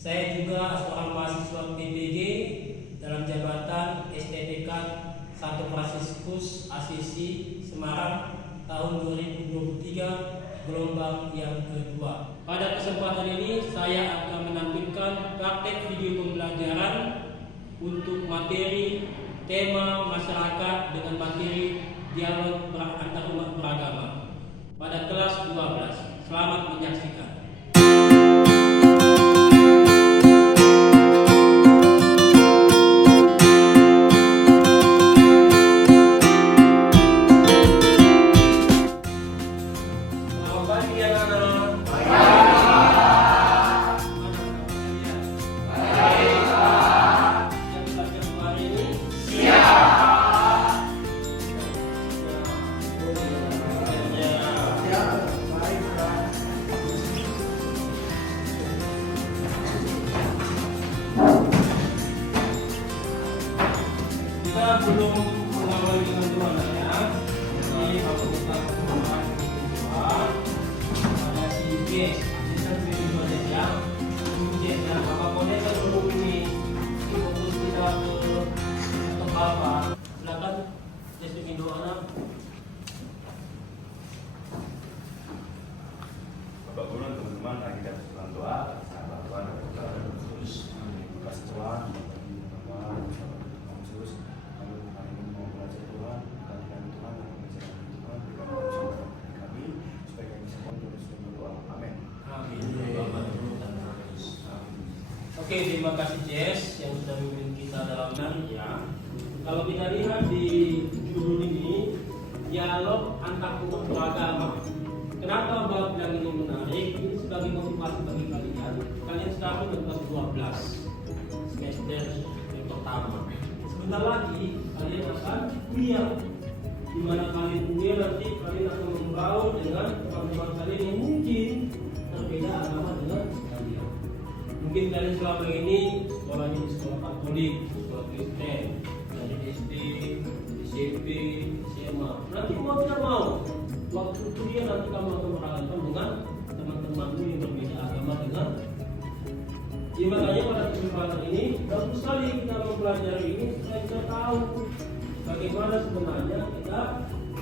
Saya juga seorang mahasiswa PPG dalam jabatan STPK Santo Fransiskus Asisi Semarang tahun 2023 gelombang yang kedua. Pada kesempatan ini saya akan menampilkan praktek video pembelajaran untuk materi tema masyarakat dengan materi dialog antar umat beragama pada kelas 12. Selamat menyaksikan. Kita belum mengawali dengan tuannya. Ini fakultas kedua ada si Jess. Ini kan video saja. Jess dan apapun yang menghubungi fokus kita ke untuk apa? Silakan Jess bikin doa anak. Bapak Guru dan teman-teman, mari kita berdoa doa. Sahabat Tuhan dan Tuhan Yesus, kasih Tuhan, Tuhan Yesus. Oke, terima kasih Jess yang sudah memimpin kita dalam ya. Kalau kita lihat di judul ini, dialog antar umat beragama. Kenapa Bapak bilang ini menarik? Ini sebagai motivasi bagi kalian. Kalian sekarang di kelas 12 semester yang pertama. Sebentar lagi kalian akan kuliah. Di mana kalian kuliah nanti kalian akan membaur dengan teman-teman kalian yang mungkin berbeda agama dengan kalian. Mungkin kalian selama ini sekolahnya di sekolah Katolik, sekolah Kristen, dari SD, SMP, SMA. Nanti mau tidak mau, waktu kuliah nanti kamu akan berhadapan dengan teman-temanmu yang berbeda agama dengan. Jadi makanya pada kesempatan ini bagus sekali kita mempelajari ini supaya kita tahu bagaimana sebenarnya kita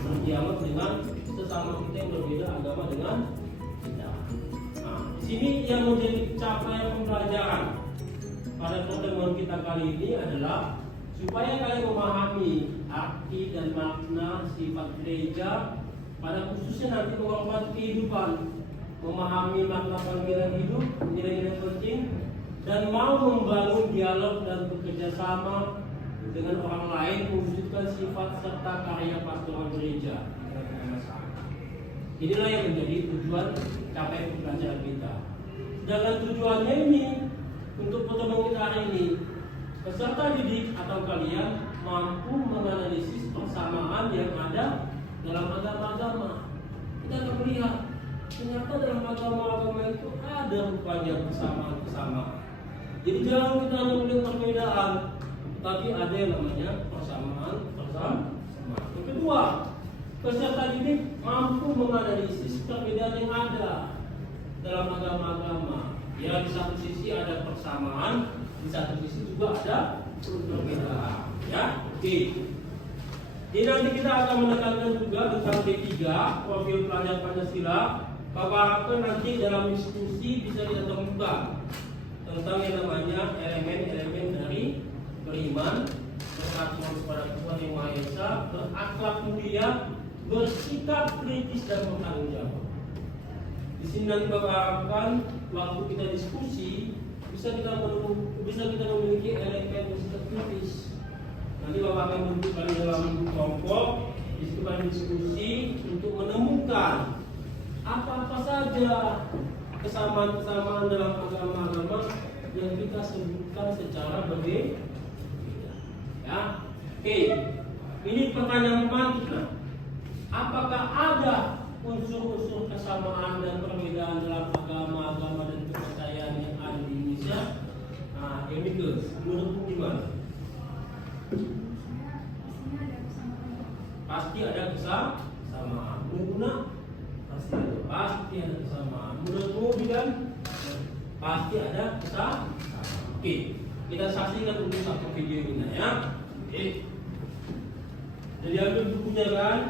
berdialog dengan sesama kita yang berbeda agama dengan kita. Nah, di sini yang menjadi capaian pembelajaran pada pertemuan kita kali ini adalah supaya kalian memahami arti dan makna sifat gereja pada khususnya nanti mengenai kehidupan, memahami makna panggilan hidup, nilai-nilai penting, dan mau membangun dialog dan bekerja sama dengan orang lain mewujudkan sifat serta karya pastoral gereja. Inilah yang menjadi tujuan capaian pembelajaran kita. Sedangkan tujuannya ini untuk pertemuan kita hari ini, peserta didik atau kalian mampu menganalisis persamaan yang ada dalam agama-agama. Kita akan melihat ternyata dalam agama-agama itu ada rupanya persamaan-persamaan. Jadi jangan kita hanya melihat perbedaan, tapi ada yang namanya persamaan. Yang kedua, peserta didik mampu menganalisis perbedaan yang ada dalam agama-agama. Ya, di satu sisi ada persamaan, di satu sisi juga ada perbedaan. Ya, oke. Jadi nanti kita akan menekankan juga tentang D3, profil pelajar Pancasila. Bapak harapkan nanti dalam diskusi bisa kita temukan tentang yang namanya elemen-elemen dari beriman, bertakwa kepada Tuhan Yang Maha Esa, berakhlak mulia, bersikap kritis dan bertanggung jawab. Di sini nanti Bapak harapkan waktu kita diskusi bisa kita memiliki elemen bersikap kritis. Nanti Bapak akan menunjukkan dalam kelompok diskusi untuk menemukan apa-apa saja kesamaan-kesamaan dalam agama-agama yang kita sebutkan secara berbeda. Ya, oke. Ini pertanyaan mana? Apakah ada unsur-unsur kesamaan dan perbedaan dalam agama-agama dan kepercayaan yang ada di Indonesia? Nah, yang itu menurutmu gimana? Pasti ada kesamaan. Menurut pasti ada kesamaan. Menurutmu Bidan? pasti ada kesalahan. Oke, kita saksikan dulu satu video ini ya. Oke. Jadi ambil bukunya kan?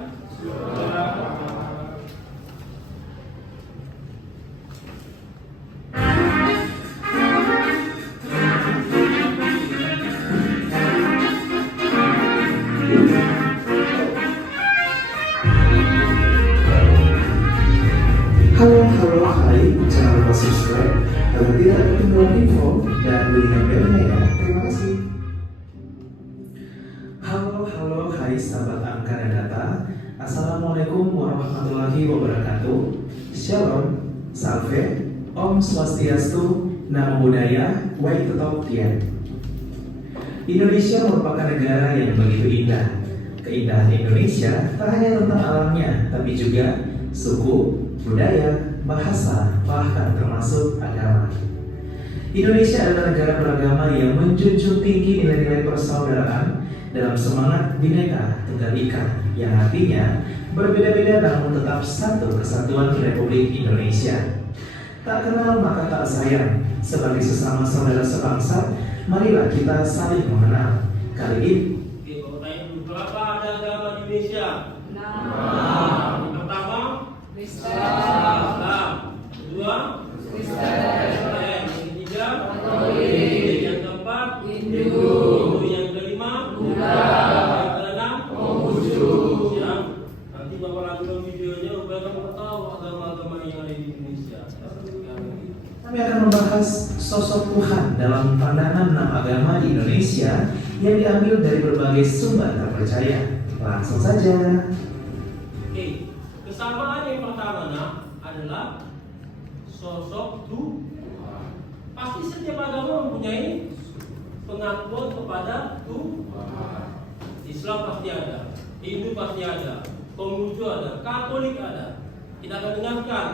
Halo, hai, jangan lupa subscribe agar tidak ketinggalan info dan bunyikan belnya ya. Terima kasih. Halo, hai sahabat angka dan data. Assalamualaikum warahmatullahi wabarakatuh. Shalom, salve, Om Swastiastu, Namo Buddhaya, Wai Tetap Tian. Indonesia merupakan negara yang begitu indah. Keindahan Indonesia tak hanya tentang alamnya, tapi juga suku, budaya, bahasa, bahkan termasuk agama. Indonesia adalah negara beragama yang menjunjung tinggi nilai-nilai persaudaraan dalam semangat Bhinneka Tunggal Ika, yang artinya berbeda-beda namun tetap satu kesatuan Republik Indonesia. Tak kenal maka tak sayang. Sebagai sesama saudara sebangsa, marilah kita saling mengenal. Kali ini Oke, kalau tanya dulu, berapa ada agama di Indonesia? Yang pertama, Islam. Kedua, Kristen. Yang ketiga, Katolik. Yang keempat, Hindu. Yang kelima, Buddha. Yang keenam, Konghucu. Siap. Nanti Bapak lanjutkan videonya supaya kamu tahu agama-agama yang ada di Indonesia. kami akan membahas sosok Tuhan dalam pandangan 6 agama di Indonesia yang diambil dari berbagai sumber terpercaya. Langsung saja. Oke, kesamaan yang pertama adalah sosok Tuhan. Pasti setiap agama mempunyai pengakuan kepada Tuhan. Islam pasti ada, Hindu pasti ada, Konghucu ada, Katolik ada. Kita akan dengarkan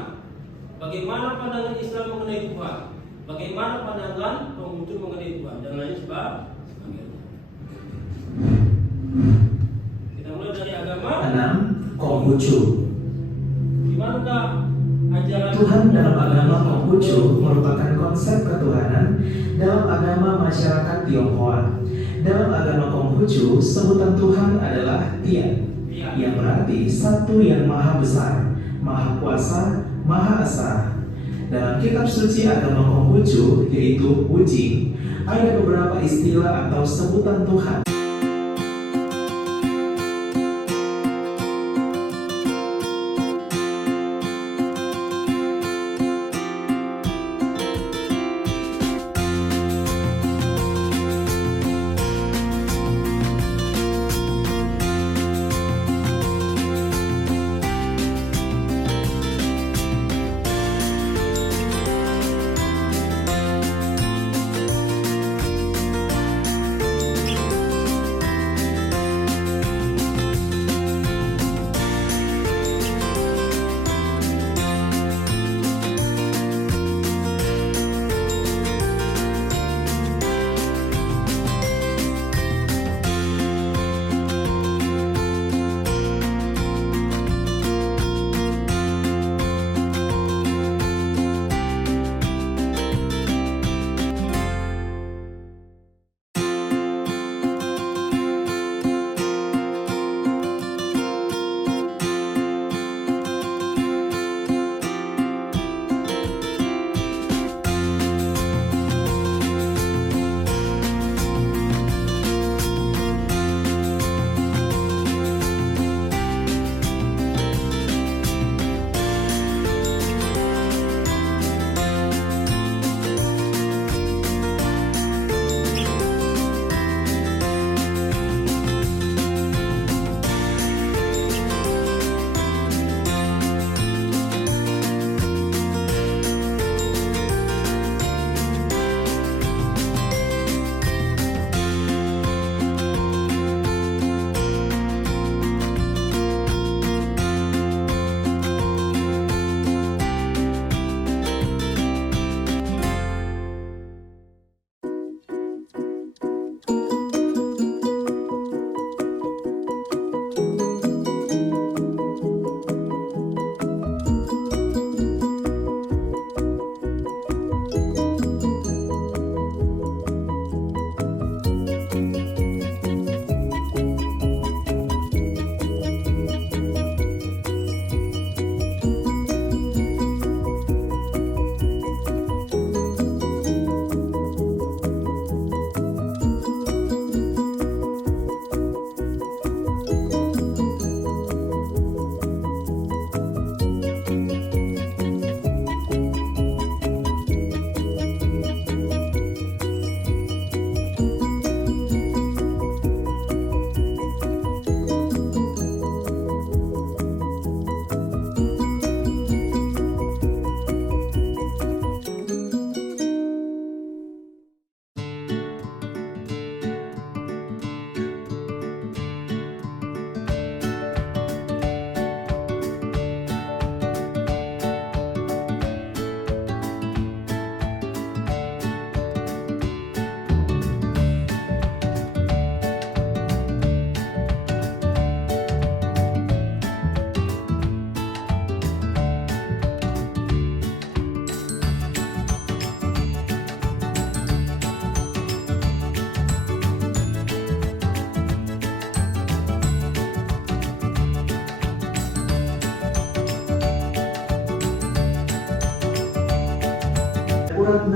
bagaimana pandangan Islam mengenai Tuhan, bagaimana pandangan Konghucu mengenai Tuhan, dan lain sebagainya. Kita mulai dari agama 6. Konghucu. Gimana ajaran Tuhan dalam agama Konghucu merupakan konsep ketuhanan dalam agama masyarakat Tionghoa. Dalam agama Konghucu, sebutan Tuhan adalah Tian, yang berarti satu yang maha besar, maha kuasa, maha esa. Dalam kitab suci agama Konghucu, yaitu Wujing, ada beberapa istilah atau sebutan Tuhan.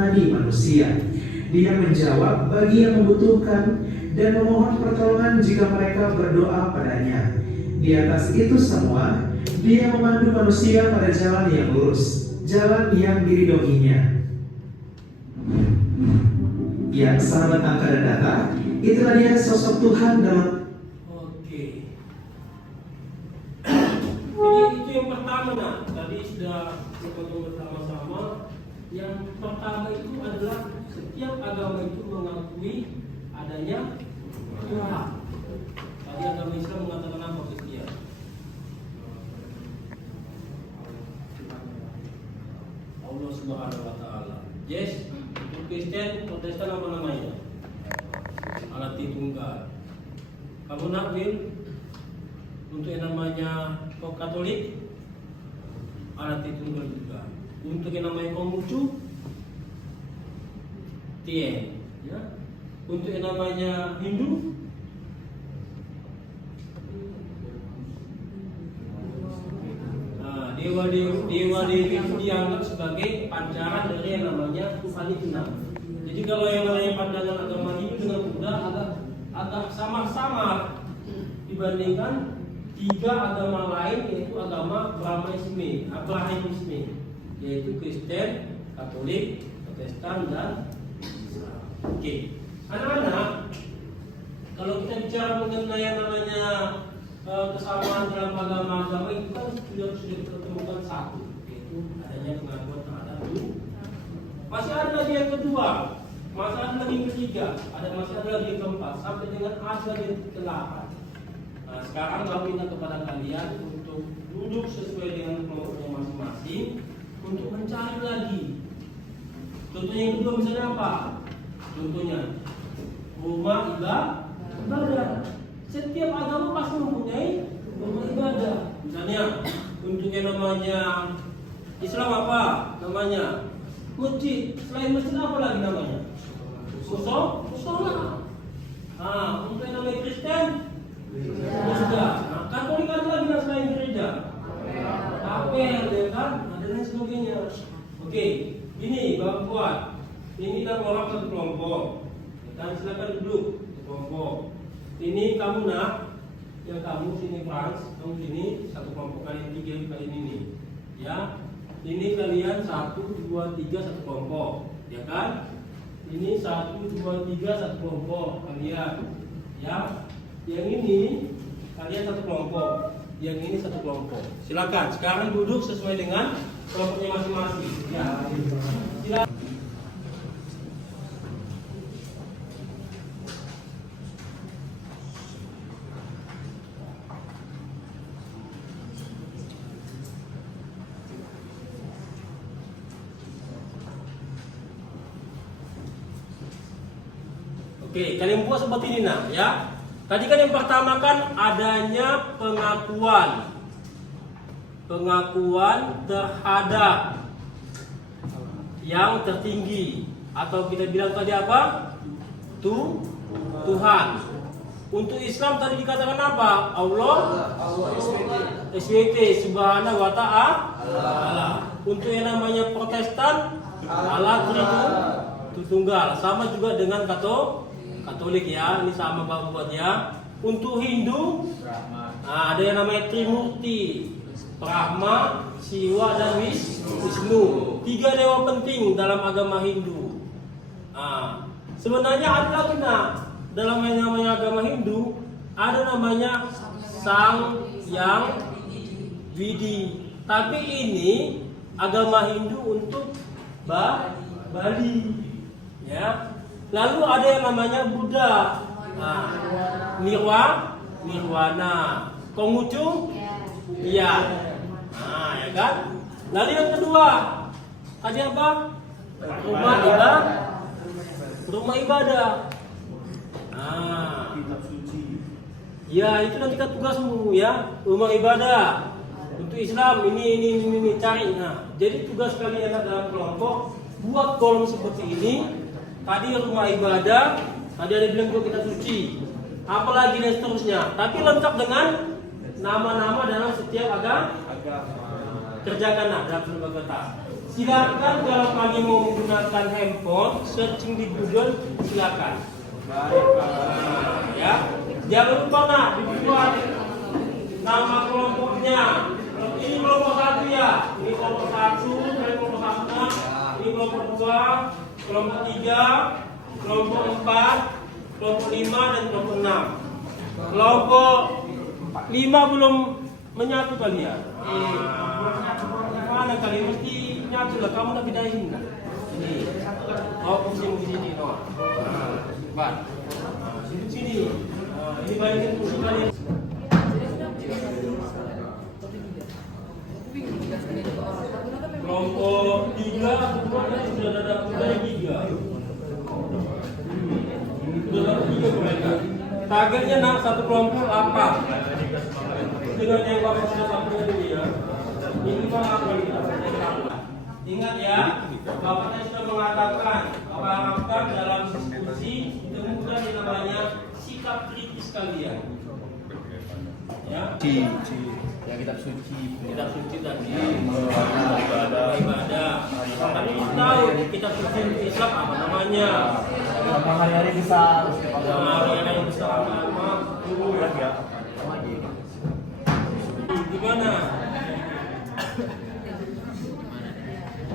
menemani manusia. Dia menjawab bagi yang membutuhkan dan memohon pertolongan jika mereka berdoa padanya. Di atas itu semua, Dia memandu manusia pada jalan yang lurus, jalan yang diridhoinya. Ya, sahabat angka dan data, itulah dia sosok Tuhan dalam. Oke. Jadi itu yang pertama, nah. Tadi sudah kita bersama-sama. Yang pertama itu adalah setiap agama itu mengakui adanya Tuhan. Tadi agama Islam mengatakan apa setia? Allah Subhanahu wa taala. Yes, untuk Kristen, Protestan apa namanya? Allah Tritunggal. Kamu nak Will? Untuk yang namanya Katolik, Allah Tritunggal juga. Untuk yang namanya Konghucu, Tien, ya. Untuk yang namanya Hindu, dewa-dewi itu dianggap sebagai pancaran dari yang namanya Tuhan itu. Jadi kalau yang namanya pandangan agama Hindu dengan Buddha agak samar-samar dibandingkan tiga agama lain, yaitu agama Abrahamisme, yaitu Kristen, Katolik, Protestan, dan Islam. Oke, anak-anak, kalau kita bicara mengenai yang namanya kesamaan dalam agama itu kan sudah ditemukan satu, yaitu adanya pengakuan terhadap Tuhan. Masih ada lagi yang kedua, masih ada lagi yang ketiga, masih ada lagi yang keempat, sampai dengan ada yang ke-8. Nah, sekarang kami minta kepada kalian untuk duduk sesuai dengan kelompoknya masing-masing untuk mencari lagi. Contohnya yang kedua misalnya apa? Contohnya rumah ibadah. Setiap agama pasti mempunyai rumah ibadah. Misalnya untuk yang namanya Islam apa namanya? Masjid. Selain masjid apa lagi namanya? Musola. Untuk yang namanya Kristen, gereja. Katolik ada lagi selain gereja. Apel, ya kan? Ada lain sebagainya. Oke, ini Bapak buat. Ini kan orang satu kelompok. Dan silakan duduk satu kelompok. Ini kamu nak, ya kamu sini Frans, kamu sini satu kelompok, kalian 3 kalian ini, ya. Ini kalian 1, 2, 3 satu kelompok, ya kan? Ini 1, 2, 3 satu kelompok kalian, ya. Yang ini kalian satu kelompok, yang ini satu kelompok. Silakan sekarang duduk sesuai dengan kelompoknya masing-masing. Ya, silakan. Oke, kalian buat seperti ini nah, ya. Tadi kan yang pertama kan adanya pengakuan terhadap yang tertinggi, atau kita bilang tadi apa? Tuhan. Untuk Islam tadi dikatakan apa? Allah SWT, Subhanahu wa ta'ala. Untuk yang namanya Protestan, Allah Tritunggal. Sama juga dengan Katolik ya, ini sama Bapak buat ya. Untuk Hindu, ada yang namanya Trimurti, Brahma, Siwa, dan Wisnu. 3 dewa penting dalam agama Hindu. Sebenarnya ada lagi dalam yang namanya agama Hindu, ada namanya Sang Yang Widi. Tapi ini agama Hindu untuk Bali, ya. Lalu ada yang namanya Buddha, Nirwana, Konghucu, ya kan. Lalu yang kedua, tadi apa? Rumah ibadah. Ya itu nanti kan tugasmu ya, rumah ibadah. Untuk Islam ini cari. Jadi tugas kalian dalam kelompok buat kolom seperti ini. Tadi rumah ibadah, tadi ada bilang juga kita suci, apalagi dan seterusnya. Tapi lengkap dengan nama-nama dalam setiap agama. Kerjakan dalam sebuah kata. Silakan kalau kalian mau menggunakan handphone, searching di Google, silakan. Ya, jangan lupa dibuat nama kelompoknya. Ini kelompok 1 ya, ini kelompok 1, ini kelompok 1, ini kelompok 2, kelompok 3, kelompok 4, kelompok 5 dan kelompok 6. Kelompok 5 belum menyatu kalian. Mana kalian mesti nyatu lah, kamu udah bedain lah. Ini, pusing di sini, Pak. Sini. Ini balikin pusing kalian. Kelompok 3 semuanya sudah ada 3. Sudah ada 3 mereka. Targetnya satu kelompok apa? Dengan yang bapak sudah sampaikan ini ya. Ini apa kita? Ingat ya, bapaknya sudah mengatakan, bapak harapkan dalam diskusi ditemukan yang namanya sikap kritis kalian. Ya, ya kitab suci tadi ibadah. Tapi tahu kitab suci Islam apa namanya? hari-hari besar Hari-hari besar apa? Gimana?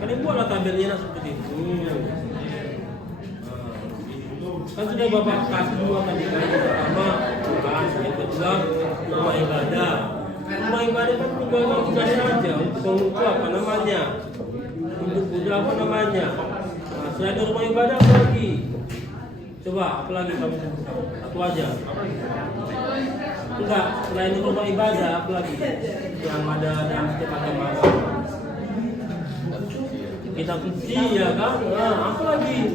Kalian buatlah tabelnya seperti itu. Kan sudah bapak kasih dua tadi kan, pertama yang kedua rumah ibadah. Rumah ibadah kan juga saja untuk apa namanya, untuk Buddha apa namanya. Nah, selain rumah ibadah apa lagi? Coba apa lagi kamu sebutkan? Satu aja. Enggak, selain rumah ibadah apa lagi yang ada dalam setiap agama? Kitab suci ya kan? Nah, apa lagi?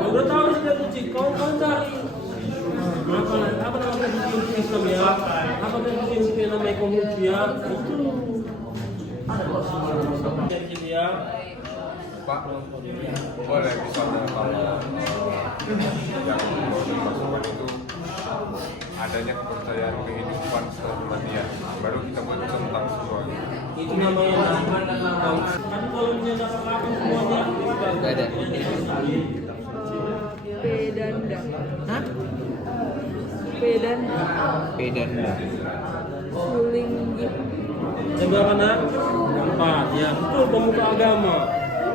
Udah tahu kitab suci, kau cari. Apa nama prinsip Islam ya? Apa prinsip yang namanya Konghucu ya? Itu. Prinsip ya. Pak, boleh misalnya kalau yang dimasukkan itu adanya kepercayaan kehidupan setelah kematian, baru kita baca tentang semuanya. Itu namanya kan kalau menyatakan apa semuanya Gak ada. Pedanda. Hah? Pedanda. Pedanda. Sulinggi. Seberapa nak? 4 ya. Itu pemuka agama.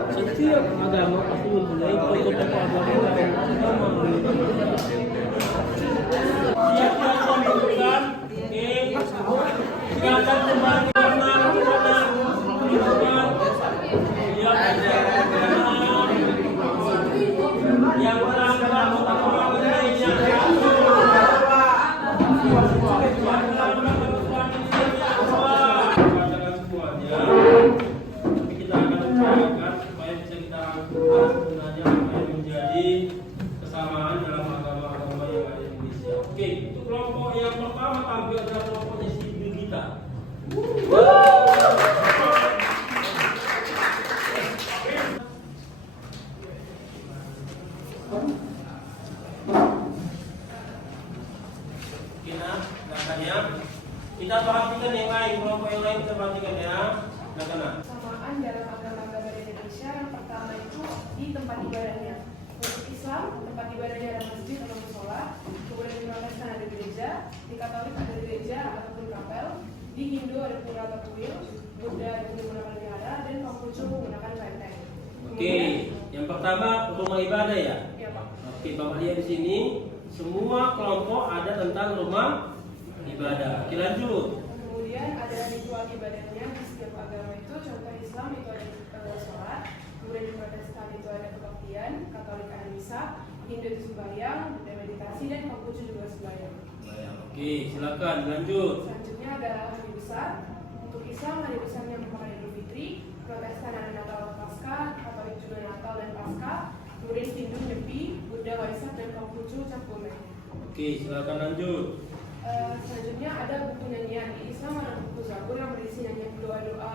Setiap agama pasti mempunyai tokoh-tokoh agama. Siap menunjukkan. Silakan kembali karena yang kesamaan dalam agama-agama yang ada di Indonesia. Oke, itu kelompok yang pertama tampil adalah kelompoknya si Brigita. Kita perhatikan yang lain, kelompok yang lain kita perhatikan ya. Kesamaan dalam agama-agama di Indonesia yang pertama itu di tempat ibadahnya. Untuk Islam, tempat ibadahnya ada masjid atau musola, kemudian di Protestan ada gereja, di Katolik ada gereja ataupun kapel, di Hindu ada pura atau kuil, Buddha ada menggunakan wihara, dan Konghucu menggunakan kelenteng. Oke, yang pertama rumah ibadah ya. Iya Pak. Oke, Bapak lihat di sini semua kelompok ada tentang rumah ibadah. Oke, lanjut. Kemudian ada ritual ibadahnya di setiap agama itu, contoh Islam itu ada sholat, kemudian di Protestan itu ada kebaktian, Katolik ada misa, Hindu itu sembahyang, Buddha meditasi, dan Konghucu juga sembahyang. Oke, silakan lanjut. Selanjutnya ada hari besar. Untuk Islam hari besarnya merupakan Idul Fitri, Protestan ada Natal dan Paskah, Katolik juga Natal dan Paskah, kemudian Hindu Nyepi, Buddha Waisak, dan Konghucu Cap Gomeh. Oke, silakan lanjut. Selanjutnya ada buku nyanyian. Di Islam ada buku Zabur yang berisi nyanyian doa-doa,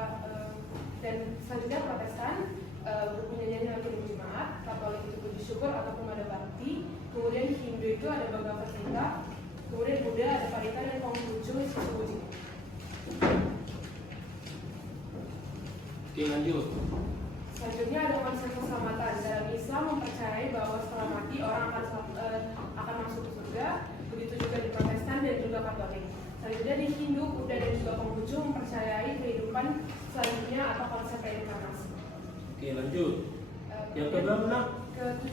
dan selanjutnya Protestan buku nyanyian yang di jemaat, Katolik itu puji syukur ataupun ada bakti, kemudian Hindu itu ada Bhagavad Gita, kemudian Buddha ada Parita, dan Konghucu itu puji. Oke, lanjut. Selanjutnya ada konsep keselamatan. Dalam Islam mempercayai bahwa setelah mati orang akan masuk ke surga. Begitu juga di Protestan dan juga Katolik. Selanjutnya di Hindu, Buddha dan juga Konghucu mempercayai kehidupan selanjutnya atau konsep reinkarnasi. Oke, lanjut. Yang keberapa nak?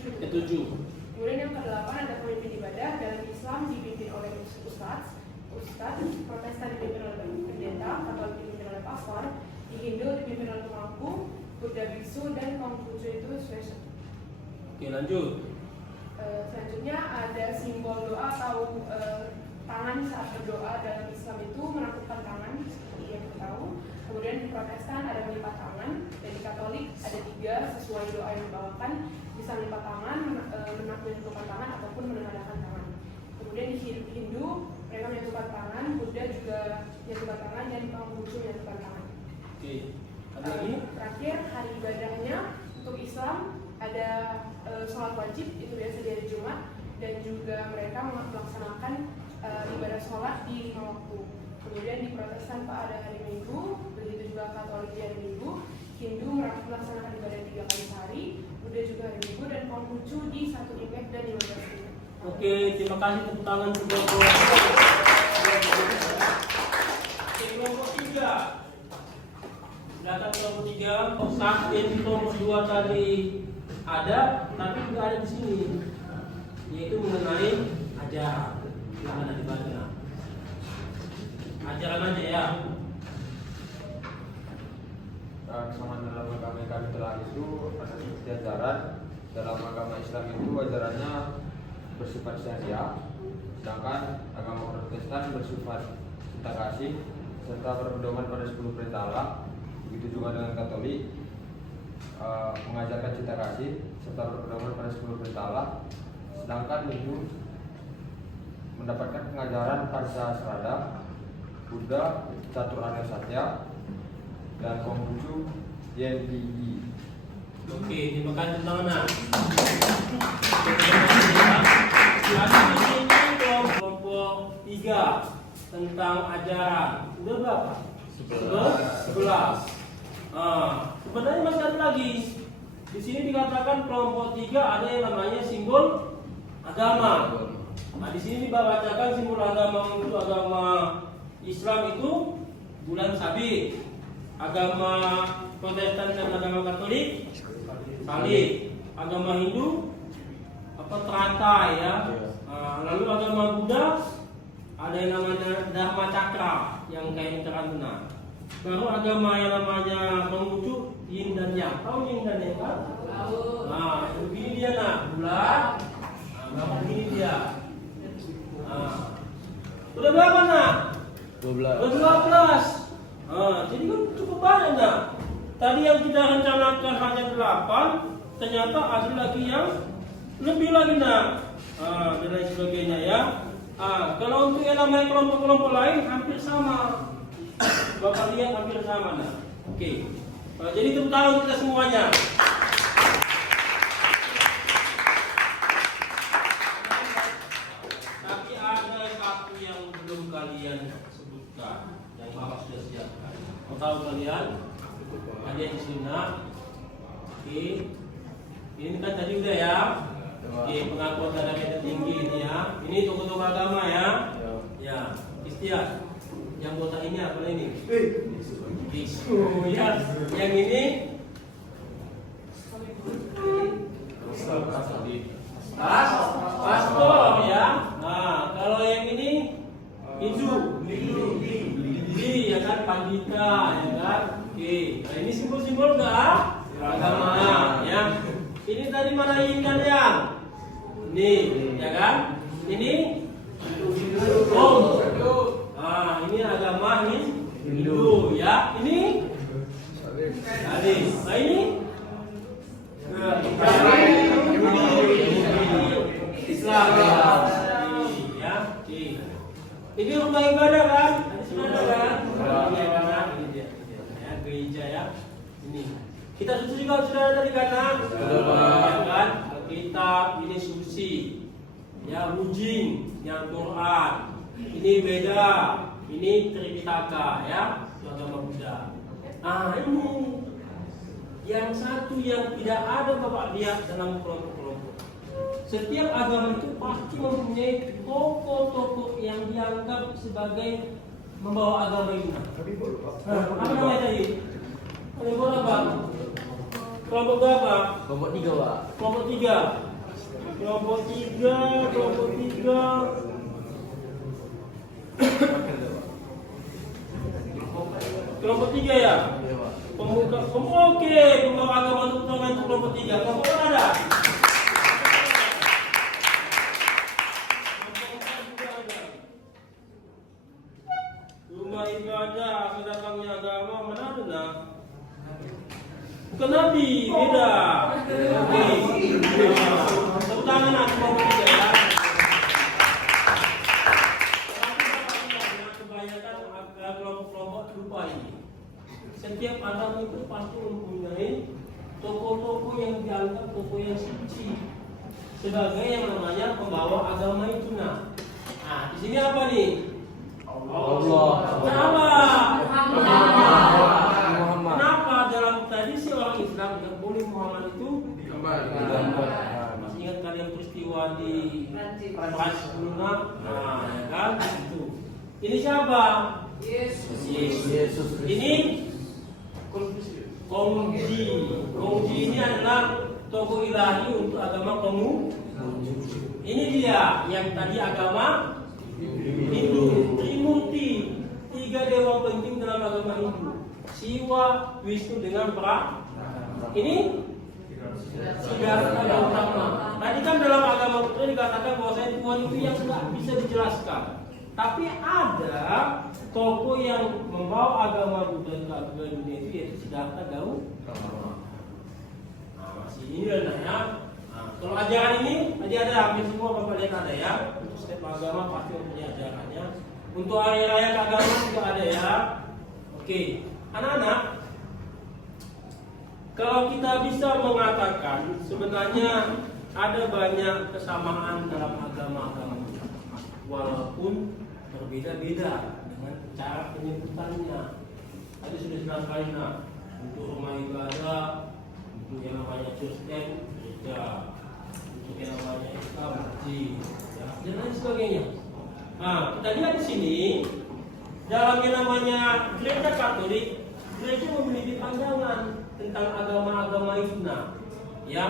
Ketujuh. Kemudian yang kedelapan ada pemimpin ibadah. Dalam Islam dipimpin oleh ustadz, Protestan dipimpin oleh pendeta, Katolik dipimpin oleh pastor, di Hindu dipimpin oleh pemangku, Buddha biksu, dan Konghucu itu swesha. Oke, lanjut. Selanjutnya ada simbol doa atau tangan saat berdoa. Dalam Islam itu menakutkan tangan seperti yang kita tahu. Kemudian di Protestan ada melipat tangan, dan di Katolik ada 3 sesuai doa yang dibawakan, bisa melipat tangan, menentukan tangan ataupun menengadahkan tangan. Kemudian di Hindu mereka menyatukan tangan, Buddha juga menyatukan tangan, dan Konghucu menyatukan tangan. Oke, ada lagi? Terakhir hari ibadahnya untuk Islam ada sholat wajib, itu biasa di hari Jumat, dan juga mereka melaksanakan ibadah sholat di 5 waktu. Kemudian di Protestan Pak ada hari Minggu, begitu juga Katolik di hari Minggu, Hindu melaksanakan ibadah 3 kali sehari, Buddha juga hari Minggu, dan Konghucu di 1 Imlek dan 15 Imlek. Oke, terima kasih tepuk tangan untuk kelompok. Kelompok 3. Silakan kelompok 3. Saat yang kelompok 2 tadi ada, tapi juga ada di sini, yaitu mengenai ajaran. Yang ada di baca. Ajaran aja ya. Kesamaan dalam agama yang kami telah itu ada seperti ajaran. Dalam agama Islam itu ajarannya bersifat syariah, sedangkan agama Protestan bersifat cinta kasih serta berpedoman pada 10 perintah Allah. Begitu juga dengan Katolik, mengajarkan cinta kasih serta berpedoman pada 10 perintah Allah. Sedangkan Hindu mendapatkan pengajaran Pancasrada, Buddha Catur Arya Satya, dan Konghucu YNPI. Oke, terima kasih tepuk tangan. Kelompok 3 tentang ajaran. Sudah berapa? 11. Sebenarnya masih ada lagi. Di sini dikatakan kelompok 3 ada yang namanya simbol agama. Nah, di sini dibacakan simbol agama untuk agama Islam itu bulan sabit. Agama Protestan dan agama Katolik salib. Agama Hindu teratai ya. Lalu agama Buddha ada yang namanya Dharma Cakra yang kayak terang. Baru agama yang namanya Konghucu Yin dan Yang. Tahu Yin dan Yang kan? Nah, begini dia bulan. Begini dia. Udah berapa nak? 12. Jadi kan cukup banyak nak. Tadi yang kita rencanakan hanya 8, ternyata ada lagi yang lebih lagi nak. Dan lain sebagainya ya. Kalau untuk yang namanya kelompok-kelompok lain hampir sama. Bapak lihat hampir sama nak. Oke. Jadi tepuk tangan kita semuanya. Tapi ada satu yang belum kalian sebutkan, yang Bapak sudah siapkan. Mau tahu kalian? Ada yang sunnah. Oke. Ini kan tadi udah ya. Oke, pengakuan darah yang tinggi ini ya. Ini tokoh-tokoh agama ya. Ya, istiak. Yang botak ini apa ini? Biksu ya. Yang ini pastor ya. Nah, kalau yang ini Hindu. Ya kan, pandita ya kan. Oke, nah ini simbol-simbol enggak? Agama ya. Ini tadi mana Yin dan Yang? Ini, ya kan? Ini ini agama Hindu ya. Ini hadis. Nah ini Islam ya. Ini rumah ibadah kan? Ada kan? Ini dia. Ya, gereja ya. Ini. Kita suci juga sudah tadi kanan. Ya kan? Kitab ini suci. Ya, rujing yang Quran. Ini beda. Ini Tripitaka ya, agama Buddha. Ini yang satu yang tidak ada Bapak lihat dalam kelompok-kelompok. Setiap agama itu pasti mempunyai tokoh-tokoh yang dianggap sebagai membawa agama itu. Apa namanya tadi? Kelompok apa? Kelompok berapa? Kelompok 3, Pak. Kelompok 3. Kelompok 3, kelompok 3. Kelompok 3 ya? Iya, Pak. Pemuka, oke, pembawa agama untuk pertama itu kelompok 3. Kelompok berapa ada? Rumah ibadah, mendatangnya agama, mana ada nak? Bukan Nabi, beda. Oke. Tepuk tangan nak, kelompok 3 ya. Kebanyakan kelompok-kelompok lupa ini. Setiap agama itu pasti mempunyai tokoh-tokoh yang dianggap tokoh yang suci sebagai yang namanya pembawa agama itu. Nah, di sini apa nih? Allah. Salah. Muhammad. Kenapa dalam tradisi orang Islam tidak boleh Muhammad itu digambar? Masih ingat kalian peristiwa di Prancis Luna? Nah, ya kan itu. Ini siapa? Yesus. Ini Kongji. Kongji ini adalah tokoh ilahi untuk agama Konghucu. Ini dia yang tadi agama Hindu. Trimurti, 3 dewa penting dalam agama Hindu. Siwa, Wisnu dengan Pra. Ini Siddhartha Gautama. Tadi kan dalam agama Buddha dikatakan bahwa Tuhan itu yang sudah bisa dijelaskan. Tapi ada tokoh yang membawa agama Buddha ke dunia itu yaitu Siddhartha Gautama. Masih ini lah ya. Kalau ajaran ini tadi ada hampir semua Bapak lihat ada ya. Untuk setiap agama pasti mempunyai ajarannya. Untuk hari raya keagamaan juga ada ya. Oke, anak-anak, kalau kita bisa mengatakan sebenarnya ada banyak kesamaan dalam agama-agama walaupun berbeda-beda dengan cara penyebutannya. Tadi sudah jelas kali nah, untuk rumah ibadah, untuk yang namanya Kristen, gereja, untuk yang namanya Islam, masjid, ya, dan lain sebagainya. Nah, kita lihat di sini dalam yang namanya gereja Katolik, gereja memiliki pandangan tentang agama-agama itu. Nah, ya,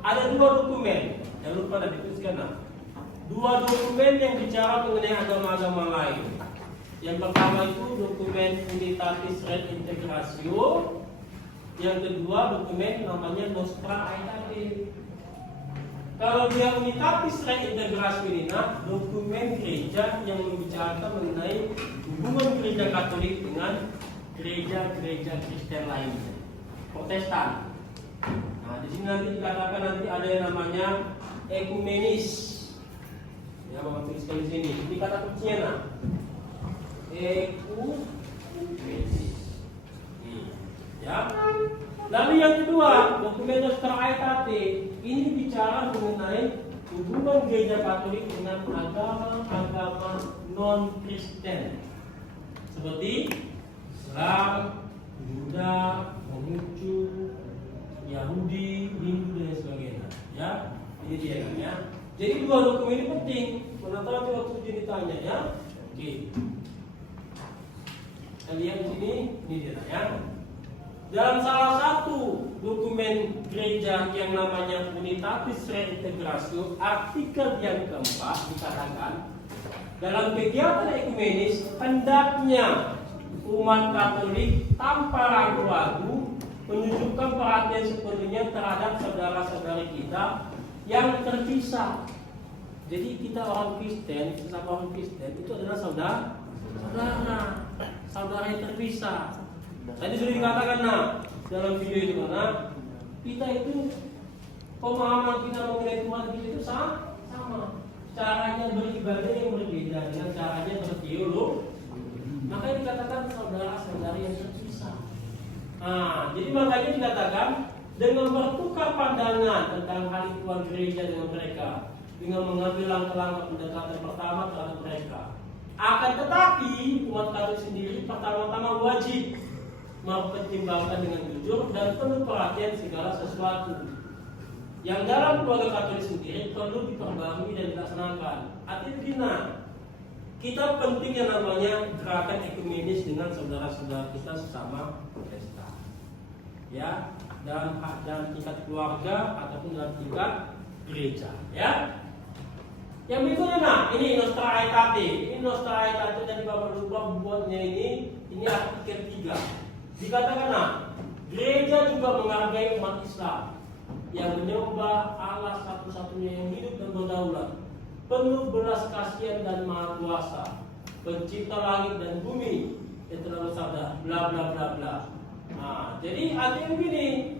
ada 2 dokumen. Jangan lupa tadi dituliskan nah. 2 dokumen yang bicara mengenai agama-agama lain. Yang pertama itu dokumen Unitatis Redintegratio. Yang kedua dokumen namanya Nostra Aetate. Kalau dia Unitatis Redintegratio ini, nah, dokumen gereja yang membicarakan mengenai hubungan gereja Katolik dengan gereja-gereja Kristen lainnya, Protestan. Nah, di sini nanti dikatakan nanti ada yang namanya ekumenis. Ya, Bapak tuliskan di sini. Ini kata kuncinya nah. Ekumenis. Ya. Lalu yang kedua, dokumen Nostra Aetate. Ini bicara mengenai hubungan gereja Katolik dengan agama-agama non-Kristen. Seperti Islam, Buddha, Konghucu, Yahudi, Hindu dan sebagainya. Ya, ini dia kan ya. Jadi 2 dokumen ini penting. Menurut waktu ujian ditanya ya. Oke. Kita lihat di sini, ini dia ya. Dalam salah satu dokumen gereja yang namanya Unitatis Redintegratio, artikel yang keempat dikatakan dalam kegiatan ekumenis hendaknya umat Katolik tanpa ragu-ragu menunjukkan perhatian sepenuhnya terhadap saudara-saudari kita yang terpisah. Jadi kita orang Kristen, sesama orang Kristen itu adalah saudara yang terpisah. Tadi sudah dikatakan nah dalam video itu karena kita itu pemahaman kita mengenai Tuhan kita itu sama. Caranya beribadah yang berbeda dengan caranya berteolog. Makanya dikatakan saudara-saudari yang terpisah. Nah, jadi makanya dikatakan dengan bertukar pandangan tentang hal Tuhan gereja dengan mereka, dengan mengambil langkah-langkah pendekatan pertama terhadap mereka. Akan tetapi umat Katolik sendiri pertama-tama wajib mempertimbangkan dengan jujur dan penuh perhatian segala sesuatu. Yang dalam keluarga Katolik sendiri perlu diperbarui dan dilaksanakan. Artinya begini, kita penting yang namanya gerakan ekumenis dengan saudara-saudara kita sesama Protestan, ya, dalam tingkat keluarga ataupun dalam tingkat gereja, ya. Yang berikutnya, nah, ini Nostra Aetate. Ini Nostra Aetate dari Bapak lupa buatnya ini artikel 3. Dikatakan, nah, gereja juga menghargai umat Islam yang menyembah Allah satu-satunya yang hidup dan berdaulat, penuh belas kasihan dan maha kuasa, pencipta langit dan bumi, yang telah bersabda, bla bla bla bla. Nah, jadi artinya begini,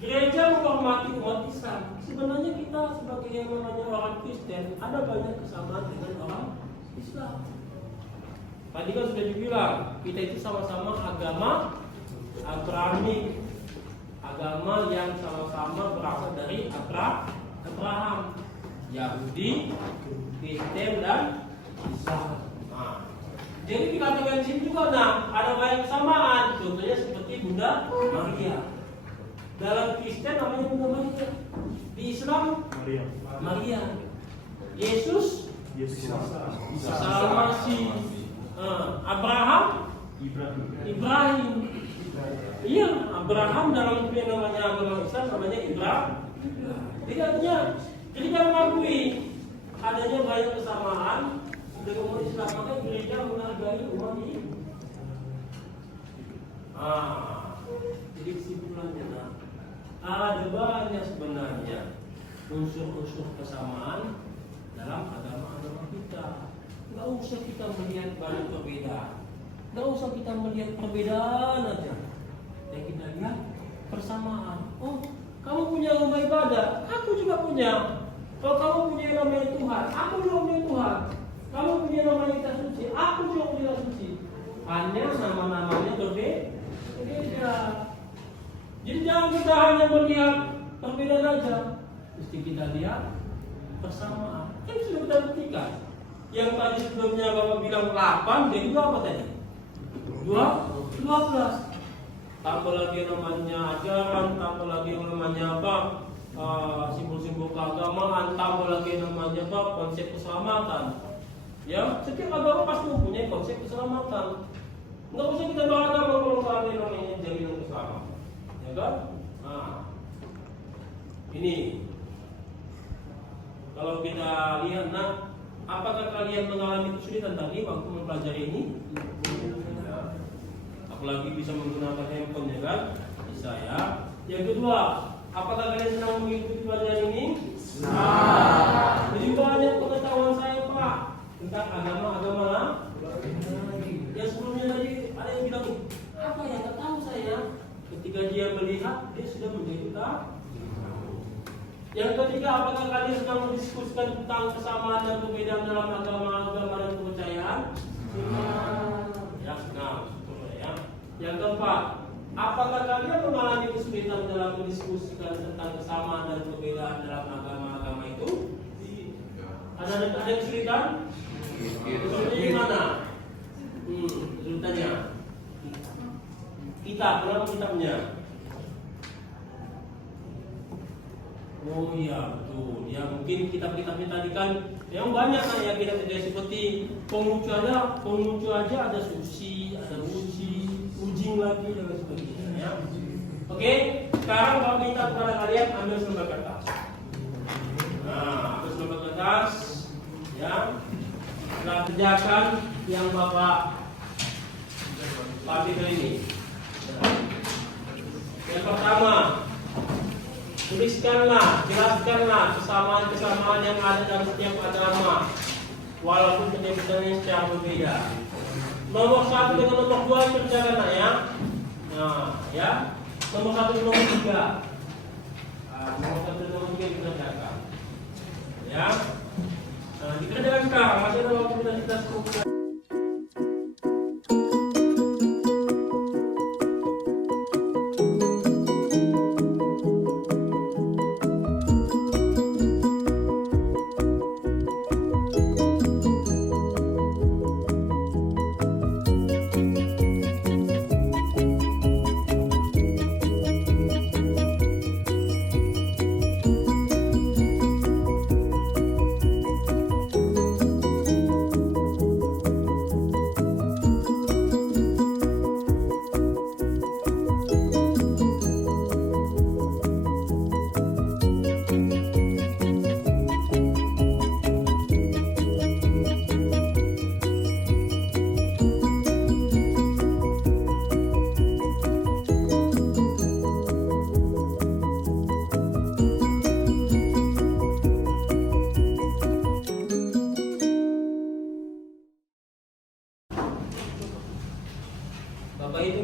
gereja menghormati umat Islam. Sebenarnya kita sebagai yang namanya orang Kristen ada banyak kesamaan dengan orang Islam. Tadi kan sudah dibilang, kita itu sama-sama agama Abrahamik, agama yang sama-sama berasal dari Abraham, Yahudi, Kristen dan Islam. Nah, jadi dikatakan di sini juga, nah, ada banyak kesamaan. Contohnya seperti Bunda Maria. Dalam Kristen namanya Bunda Maria, di Islam Maria, Yesus Salmasi, Abraham Ibrahim. Iya, Abraham dalam yang namanya agama Islam namanya Ibrahim. Jadi artinya kita mengakui adanya banyak kesamaan dengan umat Islam, maka gereja menghargai umat ini. Jadi kesimpulannya, ada banyak sebenarnya unsur-unsur kesamaan dalam agama-agama kita. Nggak usah kita melihat banyak perbedaan, nggak usah kita melihat perbedaan aja. Yang kita lihat persamaan. Oh, kamu punya rumah ibadah, aku juga punya. Kalau kamu punya namanya Tuhan, aku juga punya Tuhan. Kamu punya namanya kitab suci, aku juga punya kitab suci. Hanya nama-namanya berbeda. Jadi jangan kita hanya melihat perbedaan saja, mesti kita lihat persamaan. Kan sudah kita buktikan. Yang tadi sebelumnya Bapak bilang 8, jadi apa tadi? 12. Tambah lagi namanya ajaran, tambah lagi namanya apa, simbol-simbol keagamaan, tambah lagi namanya apa, konsep keselamatan. Ya, setiap agama pasti mempunyai konsep keselamatan. Nggak usah kita beragama kalau nggak ada namanya jaminan keselamatan, ya kan? Nah, ini kalau kita lihat, nah, apakah kalian mengalami kesulitan tadi waktu mempelajari ini? Apalagi bisa menggunakan handphone, ya kan? Bisa, ya. Yang kedua, apakah kalian senang mengikuti pelajaran ini? Senang. Jadi banyak pengetahuan saya, Pak, tentang agama-agama lah. Yang sebelumnya tadi ada yang bilang, apa ya, tak tahu saya. Ketika dia melihat, dia sudah menjadi tahu. Yang ketiga, apakah kalian sedang mendiskusikan tentang kesamaan dan perbedaan dalam agama-agama dan kepercayaan? Ya, senang. Yang keempat, apakah kalian mengalami kesulitan dalam mendiskusikan tentang kesamaan dan perbedaan dalam agama-agama itu? Ada kesulitan? Kesulitannya mana? Kesulitannya kita, kenapa kitabnya? Oh iya, betul. Ya mungkin kitab-kitabnya tadi kan yang banyak kan ya, kitab-kitab seperti Konghucu aja ada suci, ada uji, ujing lagi dan sebagainya, ya. Oke, sekarang kalau minta kepada kalian ambil selembar kertas. Nah, ambil selembar kertas, ya. Setelah kerjakan yang Bapak pakai ini. Yang pertama, tuliskanlah, jelaskanlah kesamaan-kesamaan yang ada dalam setiap agama, walaupun penyebutannya secara berbeda. Nomor 1 dengan nomor 2 kerjakan, ya. Nah, ya. Nomor 1 dan nomor 3. Nomor 1 dan nomor 3 dikerjakan. Ya. Nah, dikerjakan sekarang, masih ada waktu kita sebutkan.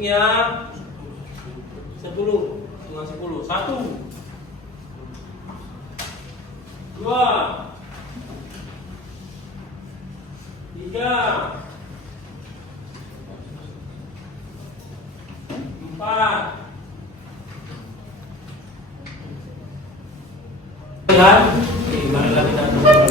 ya. 10. Hitungan 10. 1, 2, 3, 4. Kan? Oke, marilah kita berdoa.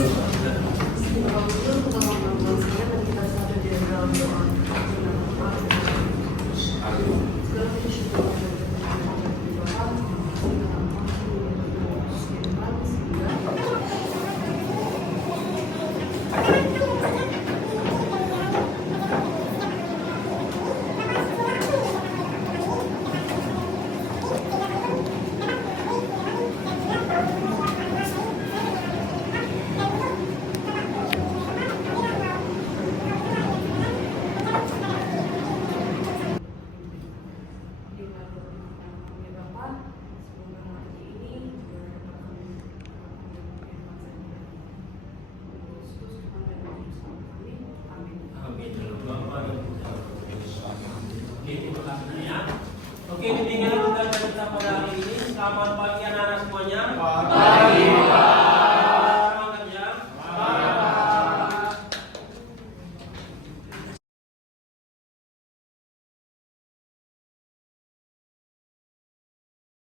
Oke, demikian kita pada hari ini. Selamat pagi anak-anak semuanya. Pagi.